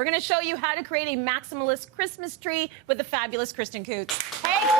We're going to show you how to create a maximalist Christmas tree with the fabulous Kristen Coutts. Hey, Kristen!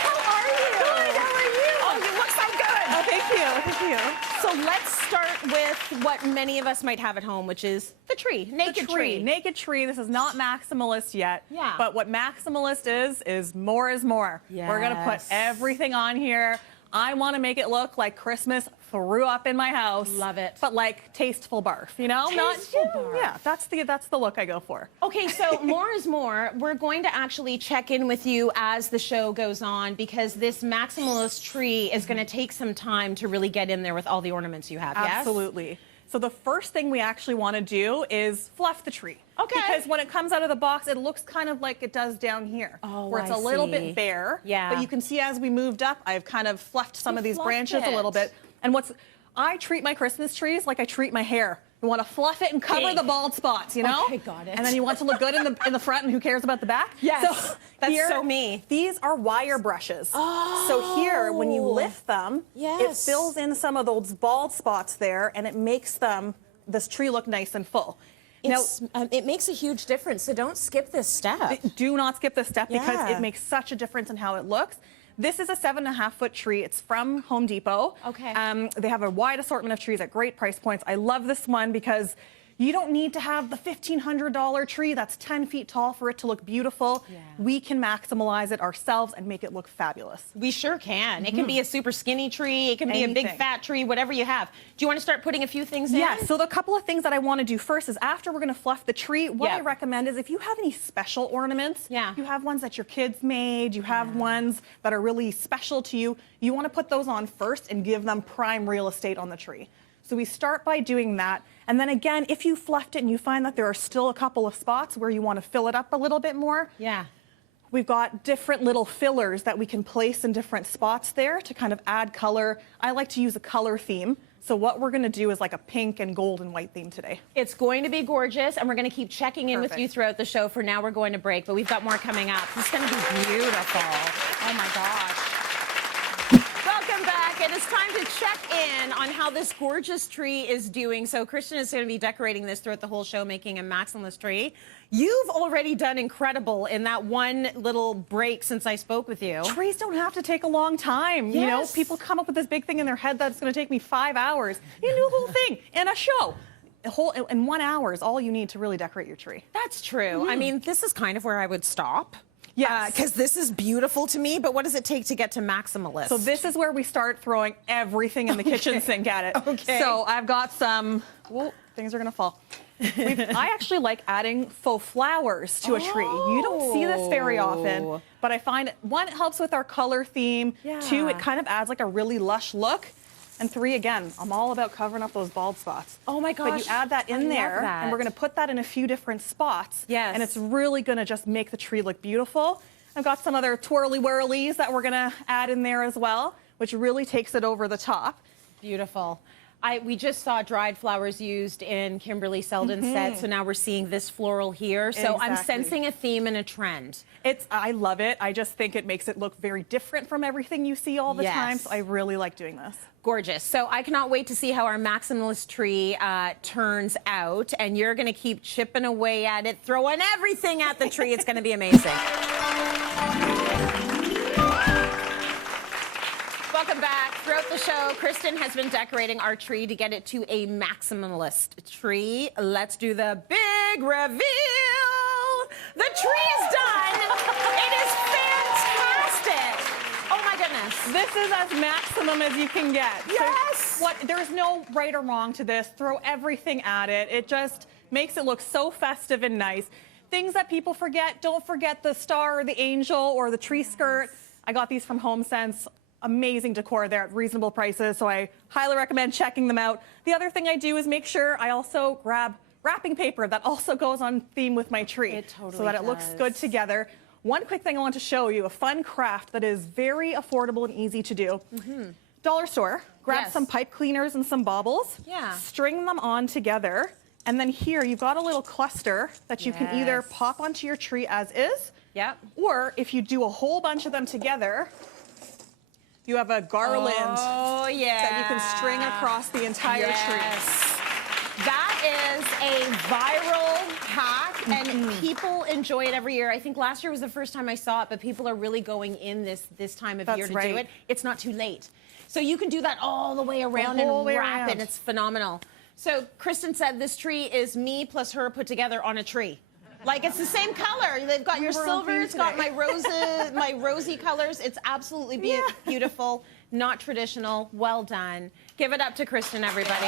How are you? Good, how are you? Oh, you look so good! Oh, thank you, thank you. So let's start with what many of us might have at home, which is the tree, naked tree. Naked tree. This is not maximalist yet. Yeah. But what maximalist is more is more. Yes. We're going to put everything on here. I want to make it look like Christmas threw up in my house. Love it. But like tasteful barf, you know? Tasteful barf. Yeah, that's the look I go for. Okay, so more is more. We're going to actually check in with you as the show goes on because this maximalist tree is going to take some time to really get in there with all the ornaments you have, yes? Absolutely. So the first thing we actually want to do is fluff the tree. Okay. Because when it comes out of the box, it looks kind of like it does down here. Oh, where it's I a little see. bit bare. Yeah. But you can see as we moved up, I've kind of fluffed some of these branches a little bit. And I treat my Christmas trees like I treat my hair. You want to fluff it and cover the bald spots, you know? Okay, got it. And then you want to look good in the front, and who cares about the back? Yes, So that's here, so me. These are wire brushes. Oh. So here, when you lift them, it Yes. fills in some of those bald spots there, and it makes this tree look nice and full. It makes a huge difference, so don't skip this step. Do not skip this step because Yeah. it makes such a difference in how it looks. This is a 7.5-foot tree. It's from Home Depot. Okay. They have a wide assortment of trees at great price points. I love this one because you don't need to have the $1,500 tree that's 10 feet tall for it to look beautiful. Yeah. We can maximalize it ourselves and make it look fabulous. We sure can. It can be a super skinny tree. It can be a big Anything. fat tree, whatever you have. Do you want to start putting a few things in? Yeah, so the couple of things that I want to do first is after we're going to fluff the tree, what Yeah. I recommend is if you have any special ornaments, Yeah. you have ones that your kids made, you have ones that are really special to you, you want to put those on first and give them prime real estate on the tree. So we start by doing that. And then again, if you fluffed it and you find that there are still a couple of spots where you want to fill it up a little bit more, Yeah. we've got different little fillers that we can place in different spots there to kind of add color. I like to use a color theme. So what we're going to do is like a pink and gold and white theme today. It's going to be gorgeous, and we're going to keep checking in with Perfect. you throughout the show. For now, we're going to break, but we've got more coming up. It's going to be beautiful. Oh, my gosh. Welcome back, and it's time to check in on how this gorgeous tree is doing. So Kristen is going to be decorating this throughout the whole show, making a maximalist tree. You've already done incredible in that one little break since I spoke with you. Trees don't have to take a long time. You know, Yes. people come up with this big thing in their head that's going to take me 5 hours. You can do the whole thing in a show. In 1 hour is all you need to really decorate your tree. That's true. I mean, this is kind of where I would stop. Yes. Because this is beautiful to me, but what does it take to get to maximalist? So this is where we start throwing everything in the kitchen sink at it. Okay. So I've got some, whoa, things are going to fall. I actually like adding faux flowers to a tree. You don't see this very often, but I find, one, it helps with our color theme. Yeah. 2, it kind of adds like a really lush look. And 3, again, I'm all about covering up those bald spots. Oh my gosh. But you add that in there, and we're going to put that in a few different spots. Yes. And it's really going to just make the tree look beautiful. I've got some other twirly whirlies that we're going to add in there as well, which really takes it over the top. Beautiful. We just saw dried flowers used in Kimberly Selden's set, so now we're seeing this floral here. So I'm Exactly. sensing a theme and a trend. I love it. I just think it makes it look very different from everything you see all the time. Yes. So I really like doing this. Gorgeous. So I cannot wait to see how our maximalist tree turns out, and you're going to keep chipping away at it, throwing everything at the tree. It's going to be amazing. Welcome back. Throughout the show, Kristen has been decorating our tree to get it to a maximalist tree. Let's do the big reveal. The tree is done. It is fantastic. Oh my goodness. This is as maximum as you can get. Yes. So there's no right or wrong to this. Throw everything at it. It just makes it look so festive and nice. Things that people forget, don't forget the star or the angel or the tree skirt. I got these from HomeSense. Amazing decor there at reasonable prices, so I highly recommend checking them out. The other thing I do is make sure I also grab wrapping paper that also goes on theme with my tree. It totally so that it looks does. good together. One quick thing I want to show you, a fun craft that is very affordable and easy to do. Dollar store, grab Yes. some pipe cleaners and some baubles, Yeah. string them on together, and then here you've got a little cluster that you can either Yes. pop onto your tree as is, Yep. or if you do a whole bunch of them together, you have a garland Oh, yeah. that you can string across the entire tree. That is a viral And people enjoy it every year. I think last year was the first time I saw it, but people are really going in this time of year to do it. It's not too late. So you can do that all the way around and wrap it. It's phenomenal. So Kristen said this tree is me plus her put together on a tree. Like, it's the same color. They've got your silver, it's got my roses, my rosy colors. It's absolutely beautiful, not traditional. Well done. Give it up to Kristen, everybody.